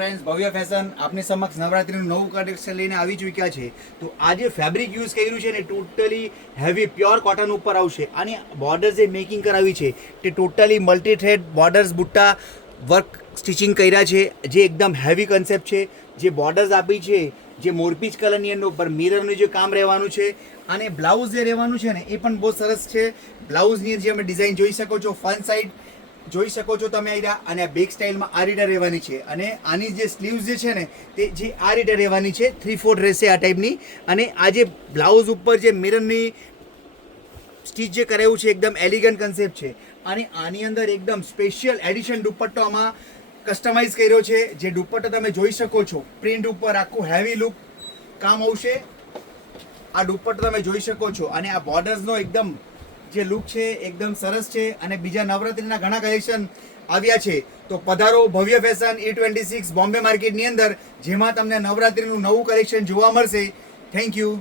Friends, ભવ્ય fashion આપની સમક્ષ નવરાત્રીનું નવું કલેક્શન લઈને આવી ચૂક્યા છે. તો આ જે ફેબ્રિક યુઝ કર્યું છે ને ટોટલી હેવી પ્યોર કોટન ઉપર આવશે. આની બોર્ડર્સ જે મેકિંગ કરાવી છે તે ટોટલી મલ્ટી થ્રેડ બોર્ડર્સ બુટ્ટા વર્ક સ્ટિચિંગ કર્યા છે, જે એકદમ હેવી કન્સેપ્ટ છે. જે બોર્ડર્સ આપી છે જે મોરપીચ કલરની અંદર ઉપર મિરરનું જે કામ રહેવાનું છે, અને બ્લાઉઝ જે રહેવાનું છે ને એ પણ બહુ સરસ છે. બ્લાઉઝની જે અમે ડિઝાઇન જોઈ શકો છો, ફ્રન્ટ સાઈડ જોઈ શકો છો તમે અહીંયા, અને આ બેક સ્ટાઇલમાં આ રીતે રહેવાની છે. અને આની જે સ્લીવ્સ જે છે ને તે જે આ રીતે રહેવાની છે, 3/4 રહેશે આ ટાઈપની. અને આ જે બ્લાઉઝ ઉપર જે મિરરની સ્ટીચ જે કરાયું છે એકદમ એલિગન્ટ કન્સેપ્ટ છે. અને આની અંદર એકદમ સ્પેશિયલ એડિશન દુપટ્ટો આમાં કસ્ટમાઇઝ કર્યો છે. જે દુપટ્ટો તમે જોઈ શકો છો, પ્રિન્ટ ઉપર આખું હેવી લુક કામ આવશે. આ દુપટ્ટો તમે જોઈ શકો છો, અને આ બોર્ડર્સનો એકદમ જે લુક છે એકદમ સરસ છે. અને બીજા નવરાત્રીના ઘણા કલેક્શન આવ્યા છે. તો પધારો ભવ્ય ફેશન E26 બોમ્બે માર્કેટની અંદર, જેમાં તમને નવરાત્રીનું નવું કલેક્શન જોવા મળશે. Thank you.